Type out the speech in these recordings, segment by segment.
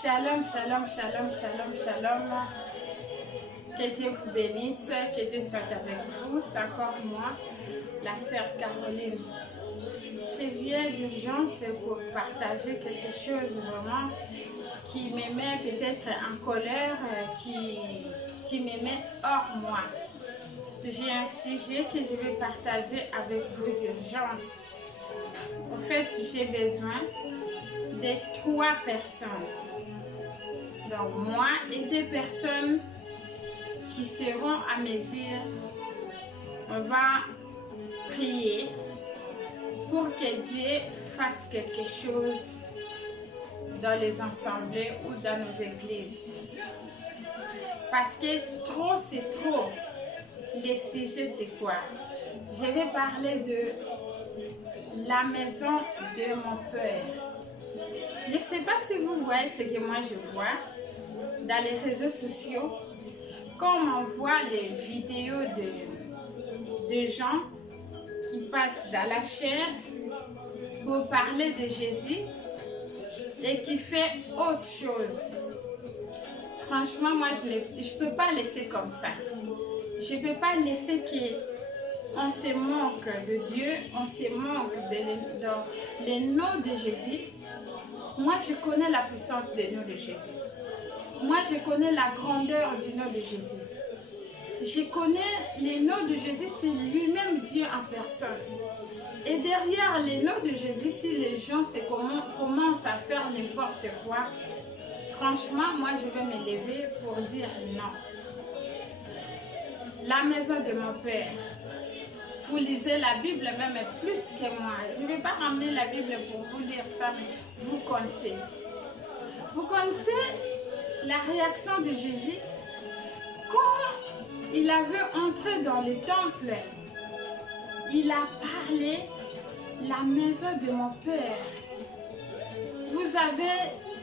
Shalom, shalom, shalom, shalom, shalom. Que Dieu vous bénisse, que Dieu soit avec vous. C'est encore moi, la sœur Caroline. Je viens d'urgence pour partager quelque chose vraiment qui me met peut-être en colère, qui me met hors moi. J'ai un sujet que je vais partager avec vous d'urgence. En fait, j'ai besoin de 3 personnes. Donc, moi et 2 personnes qui seront à mesure. On va prier pour que Dieu fasse quelque chose dans les assemblées ou dans nos églises. Parce que trop, c'est trop. Le sujet, c'est quoi? Je vais parler de la maison de mon père. Je ne sais pas si vous voyez ce que moi je vois dans les réseaux sociaux. Quand on m'envoie les vidéos de gens qui passent dans la chair pour parler de Jésus et qui fait autre chose. Franchement, moi, je ne peux pas laisser comme ça. Je ne peux pas laisser qu'on se moque de Dieu, on se moque dans le nom de Jésus. Moi, je connais la puissance du nom de Jésus. Moi, je connais la grandeur du nom de Jésus. Je connais le nom de Jésus, c'est lui-même Dieu en personne. Et derrière le nom de Jésus, si les gens commencent à faire n'importe quoi, franchement, moi, je vais me lever pour dire non. La maison de mon père. Vous lisez la Bible même plus que moi. Je ne vais pas ramener la Bible pour vous lire ça, mais vous connaissez. Vous connaissez la réaction de Jésus quand il avait entré dans le temple. Il a parlé la maison de mon père. Vous avez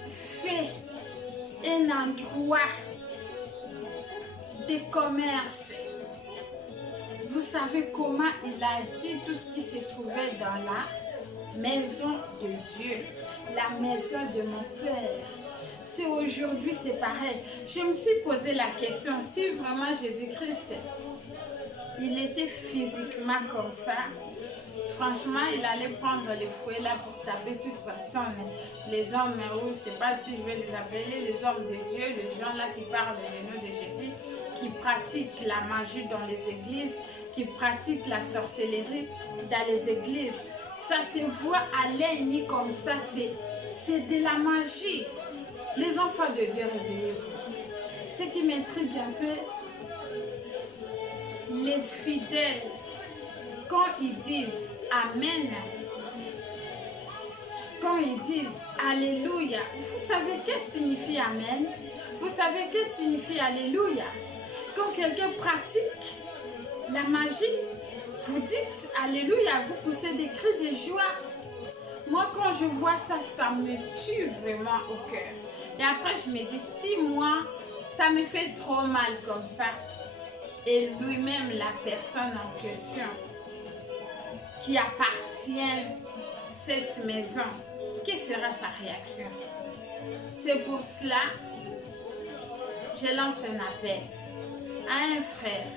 fait un endroit de commerce. Vous savez comment il a dit tout ce qui se trouvait dans la maison de Dieu, la maison de mon père. Si aujourd'hui c'est pareil, je me suis posé la question, si vraiment Jésus-Christ, il était physiquement comme ça, franchement, il allait prendre les fouets là pour taper toute personne. Les hommes, ou je ne sais pas si je vais les appeler, les hommes de Dieu, les gens là qui parlent du nom de Jésus, qui pratiquent la magie dans les églises, qui pratiquent la sorcellerie dans les églises. Ça se voit à l'œil ni comme ça, c'est de la magie. Les enfants de Dieu, réveillez-vous. Ce qui m'intrigue un peu, les fidèles, quand ils disent Amen, quand ils disent Alléluia, vous savez qu'est-ce que signifie Amen? Vous savez qu'est-ce que signifie Alléluia? Quand quelqu'un pratique la magie, vous dites Alléluia, vous poussez des cris de joie. Moi, quand je vois ça, ça me tue vraiment au cœur. Et après, je me dis, si moi, ça me fait trop mal comme ça, et lui-même, la personne en question, qui appartient à cette maison, quelle sera sa réaction? C'est pour cela, je lance un appel à un frère,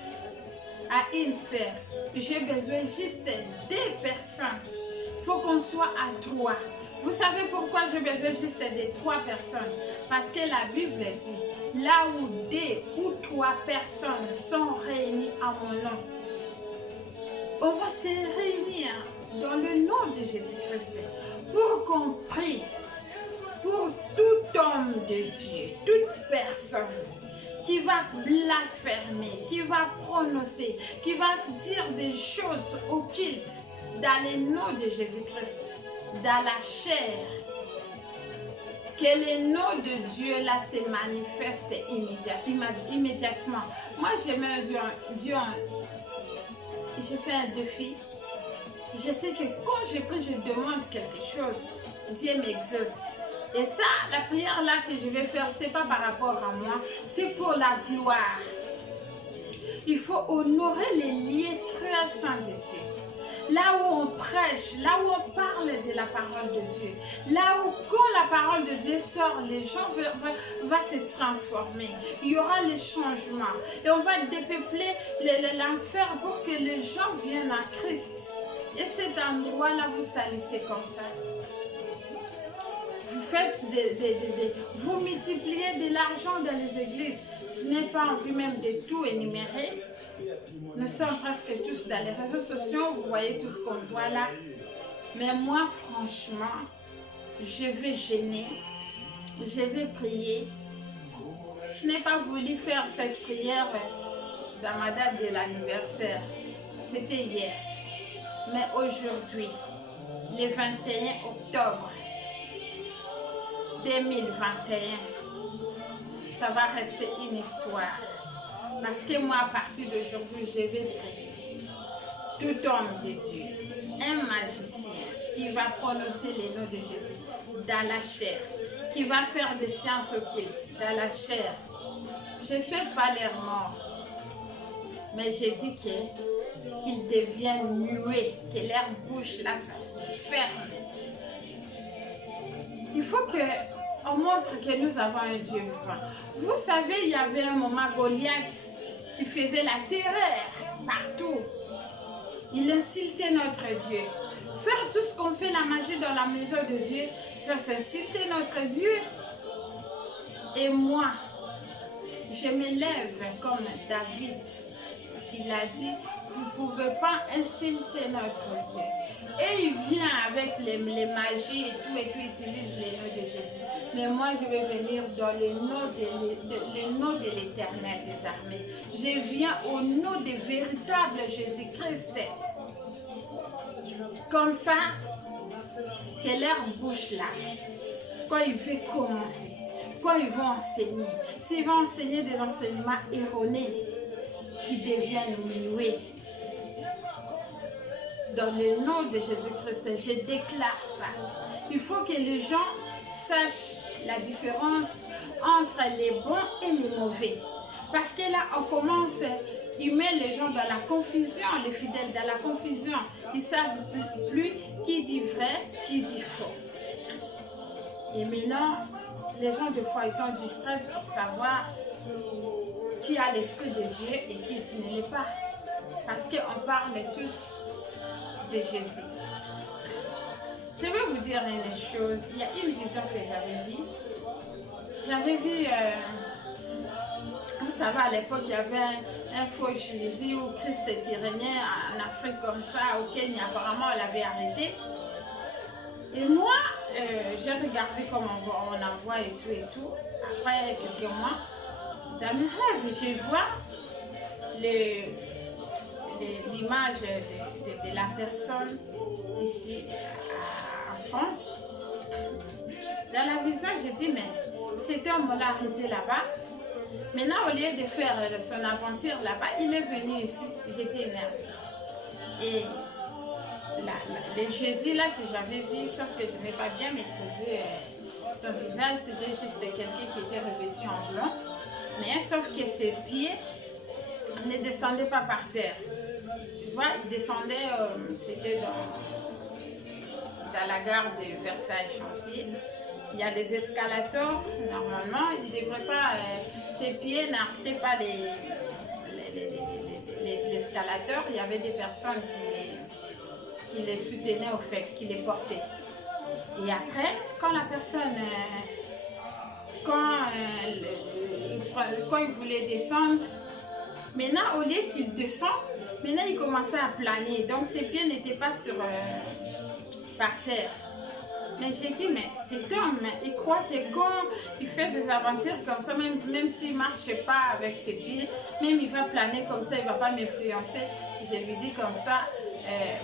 à une sœur. J'ai besoin juste de 2 personnes. Il faut qu'on soit à 3. Vous savez pourquoi j'ai besoin juste de 3 personnes? Parce que la Bible dit, là où 2 ou 3 personnes sont réunies en mon nom, on va se réunir dans le nom de Jésus-Christ pour qu'on prie pour tout homme de Dieu, toute personne qui va blasphémer, qui va prononcer, qui va dire des choses occultes dans le nom de Jésus-Christ, dans la chair. Que le nom de Dieu là se manifeste immédiatement. Moi j'aime Dieu je fais un défi, je sais que quand je prie, je demande quelque chose, Dieu m'exauce. Et ça, la prière là que je vais faire, c'est pas par rapport à moi, c'est pour la gloire. Il faut honorer les lieux très saints de Dieu. Là où on prêche, là où on parle de la parole de Dieu, là où quand la parole de Dieu sort, les gens vont se transformer. Il y aura les changements. Et on va dépeupler l'enfer pour que les gens viennent à Christ. Et cet endroit-là, vous salissez comme ça. Vous faites vous multipliez de l'argent dans les églises. Je n'ai pas envie même de tout énumérer. Nous sommes presque tous dans les réseaux sociaux. Vous voyez tout ce qu'on voit là. Mais moi, franchement, je vais gêner. Je vais prier. Je n'ai pas voulu faire cette prière dans ma date de l'anniversaire. C'était hier. Mais aujourd'hui, le 21 octobre 2021, ça va rester une histoire. Parce que moi, à partir d'aujourd'hui, je vais prier. Tout homme de Dieu, un magicien qui va prononcer les noms de Jésus dans la chair, qui va faire des séances occultes dans la chair. Je ne souhaite pas leur mort, mais j'ai dit qu'ils deviennent muets, que leur bouche là, ça se ferme. Il faut qu'on montre que nous avons un Dieu vivant. Vous savez, il y avait un moment, Goliath, il faisait la terreur partout. Il insultait notre Dieu. Faire tout ce qu'on fait, la magie dans la maison de Dieu, ça c'est insulter notre Dieu. Et moi, je me lève comme David. Il a dit, vous ne pouvez pas insulter notre Dieu. Et il vient avec les magies et tout utilise les noms de Jésus. Mais moi, je vais venir dans le nom de l'Éternel des armées. Je viens au nom du véritable Jésus-Christ. Comme ça, que leur bouche là, quand ils vont commencer, quand ils vont enseigner, s'ils vont enseigner des enseignements erronés, qui deviennent muets. Dans le nom de Jésus-Christ, je déclare ça. Il faut que les gens sachent la différence entre les bons et les mauvais. Parce que là, on commence, il met les gens dans la confusion, les fidèles dans la confusion. Ils ne savent plus qui dit vrai, qui dit faux. Et maintenant, les gens, des fois, ils sont distraits pour savoir qui a l'Esprit de Dieu et qui ne l'est pas. Parce qu'on parle tous de Jésus. Je vais vous dire une chose. Il y a une vision que j'avais vue. J'avais vu, vous savez, à l'époque, il y avait un faux Jésus où Christ qui régnait en Afrique comme ça, au Kenya. Apparemment, on l'avait arrêté. Et moi, j'ai regardé comment on en voit et tout. Après quelques mois, dans mes rêves, je vois l'image de la personne ici en France. Dans la vision, je dis, mais cet homme l'a arrêté là-bas. Maintenant, au lieu de faire son aventure là-bas, il est venu ici. J'étais énervée. Et le Jésus là que j'avais vu, sauf que je n'ai pas bien maîtrisé son visage, c'était juste quelqu'un qui était revêtu en blanc. Mais sauf que ses pieds ne descendaient pas par terre. Tu vois, il descendait, c'était dans la gare de Versailles-Chantier. Il y a des escalators, normalement, il ne devrait pas, ses pieds n'arrêtaient pas l'escalator. Il y avait des personnes qui les soutenaient au fait, qui les portaient. Et après, quand la personne, quand il voulait descendre, maintenant, au lieu qu'il descend, maintenant il commençait à planer. Donc ses pieds n'étaient pas par terre. Mais j'ai dit, mais cet homme, il croit que quand il fait des aventures comme ça, même s'il ne marche pas avec ses pieds, même il va planer comme ça, il ne va pas m'influencer. Je lui dis comme ça,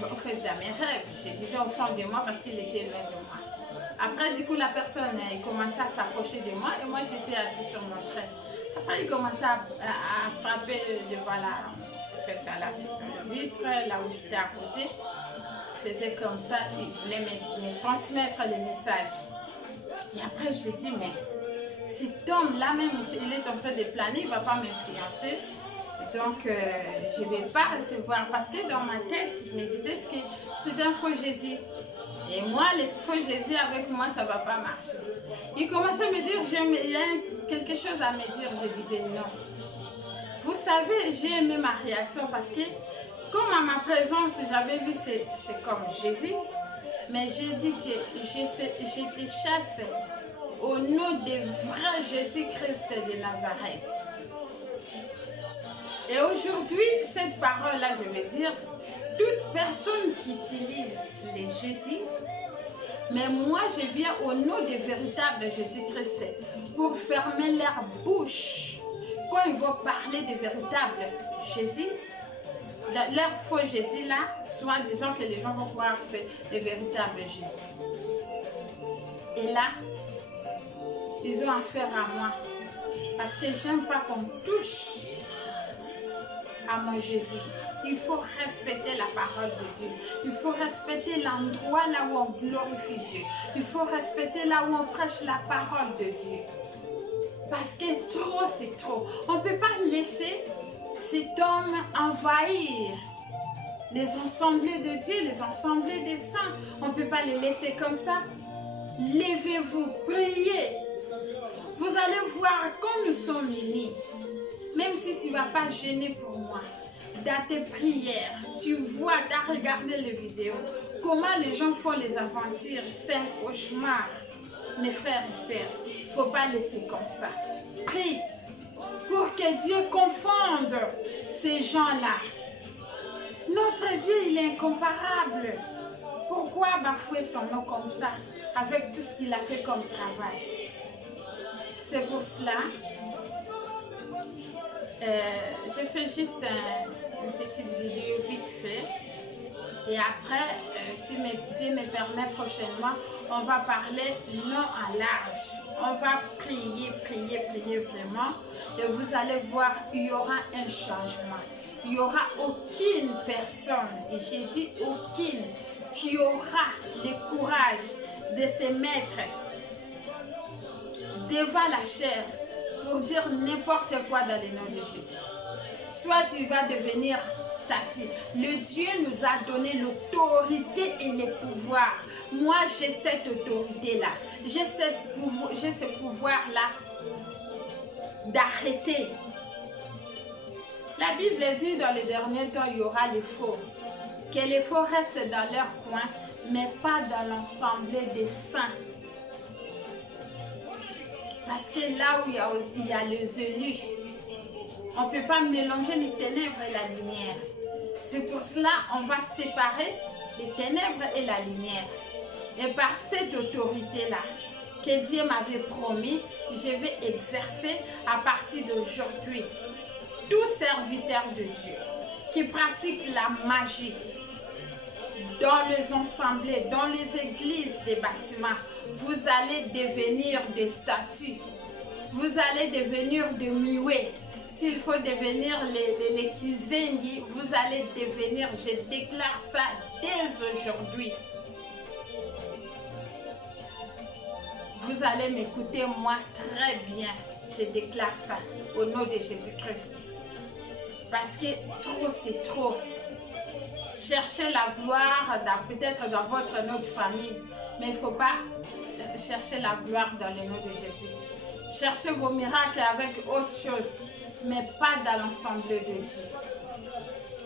en fait, dans mes rêves, je disais au fond de moi parce qu'il était loin de moi. Après, du coup, la personne, il commençait à s'approcher de moi et moi, j'étais assise sur mon trait. Après, il commençait à frapper devant fait à la vitre, là où j'étais à côté. Je faisais comme ça, il voulait me transmettre les messages. Et après, j'ai dit, mais cet homme-là, même, il est en train de planer, il ne va pas m'influencer. Donc, je ne vais pas recevoir. Parce que dans ma tête, je me disais que c'est un faux Jésus. Et moi, les faux Jésus avec moi, ça ne va pas marcher. Il commençait à me dire, il y a quelque chose à me dire. Je disais non. Vous savez, j'ai aimé ma réaction parce que, comme à ma présence, j'avais vu c'est comme Jésus. Mais j'ai dit que j'étais chassée au nom du vrai Jésus-Christ de Nazareth. Et aujourd'hui, cette parole-là, je vais dire, toute personne qui utilise les Jésus, mais moi, je viens au nom du véritable Jésus-Christ pour fermer leur bouche. Quand ils vont parler du véritable Jésus, leur faux Jésus là, soit disant que les gens vont croire que c'est le véritable Jésus. Et là, ils ont affaire à moi. Parce que j'aime pas qu'on touche à mon Jésus. Il faut respecter la parole de Dieu. Il faut respecter l'endroit là où on glorifie Dieu. Il faut respecter là où on prêche la parole de Dieu. Parce que trop, c'est trop. On ne peut pas laisser cet homme envahir les assemblées de Dieu, les assemblées des saints. On ne peut pas les laisser comme ça. Levez-vous, priez. Vous allez voir quand nous sommes unis. Même si tu ne vas pas gêner pour moi, dans tes prières, tu vois, tu as regardé les vidéos, comment les gens font les aventures, c'est un cauchemar. Mes frères et sœurs, il ne faut pas laisser comme ça. Prie pour que Dieu confonde ces gens-là. Notre Dieu, il est incomparable. Pourquoi bafouer son nom comme ça, avec tout ce qu'il a fait comme travail? C'est pour cela, je fais juste une petite vidéo vite fait. Et après, si Dieu me permet prochainement, on va parler long à large. On va prier, prier, prier vraiment. Et vous allez voir, il y aura un changement. Il n'y aura aucune personne, et j'ai dit aucune, qui aura le courage de se mettre devant la chair pour dire n'importe quoi dans le nom de Jésus. Soit tu vas devenir statue. Le Dieu nous a donné l'autorité et le pouvoir. Moi, j'ai cette autorité-là. J'ai ce pouvoir-là d'arrêter. La Bible dit dans les derniers temps, il y aura les faux. Que les faux restent dans leur coin, mais pas dans l'ensemble des saints. Parce que là où il y a les élus, on ne peut pas mélanger les ténèbres et la lumière. C'est pour cela qu'on va séparer les ténèbres et la lumière. Et par cette autorité-là, que Dieu m'avait promis, je vais exercer à partir d'aujourd'hui. Tout serviteur de Dieu qui pratique la magie dans les assemblées, dans les églises des bâtiments, vous allez devenir des statues. Vous allez devenir des muets. S'il faut devenir les kizengi, vous allez devenir, je déclare ça dès aujourd'hui. Vous allez m'écouter moi très bien, je déclare ça au nom de Jésus-Christ. Parce que trop c'est trop. Cherchez la gloire peut-être dans notre famille, mais il ne faut pas chercher la gloire dans le nom de Jésus. Cherchez vos miracles avec autre chose, mais pas dans l'ensemble de Dieu.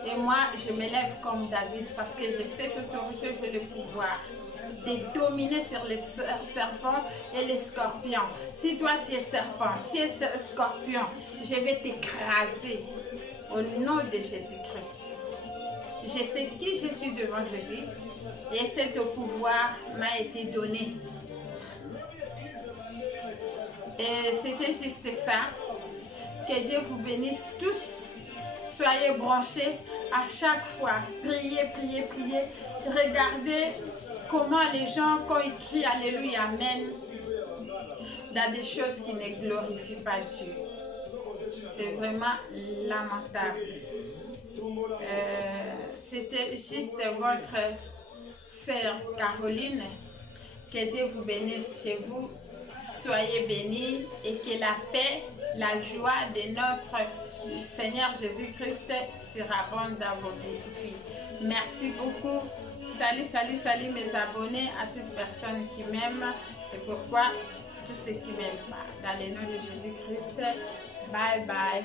Et moi, je me lève comme David parce que j'ai cette autorité, j'ai le pouvoir de dominer sur les serpents et les scorpions. Si toi tu es serpent, tu es scorpion, je vais t'écraser au nom de Jésus-Christ. Je sais qui je suis devant Jésus et ce pouvoir m'a été donné. Et c'était juste ça. Que Dieu vous bénisse tous. Soyez branchés à chaque fois. Priez, priez, priez. Regardez comment les gens, quand ils crient Alléluia, Amen, dans des choses qui ne glorifient pas Dieu. C'est vraiment lamentable. C'était juste votre sœur Caroline. Que Dieu vous bénisse chez vous. Soyez bénis et que la paix, la joie de notre Seigneur Jésus-Christ surabonde dans vos vies. Merci beaucoup. Salut, salut, salut mes abonnés, à toute personne qui m'aime et pourquoi tous ceux qui m'aiment pas. Dans le nom de Jésus-Christ, bye bye.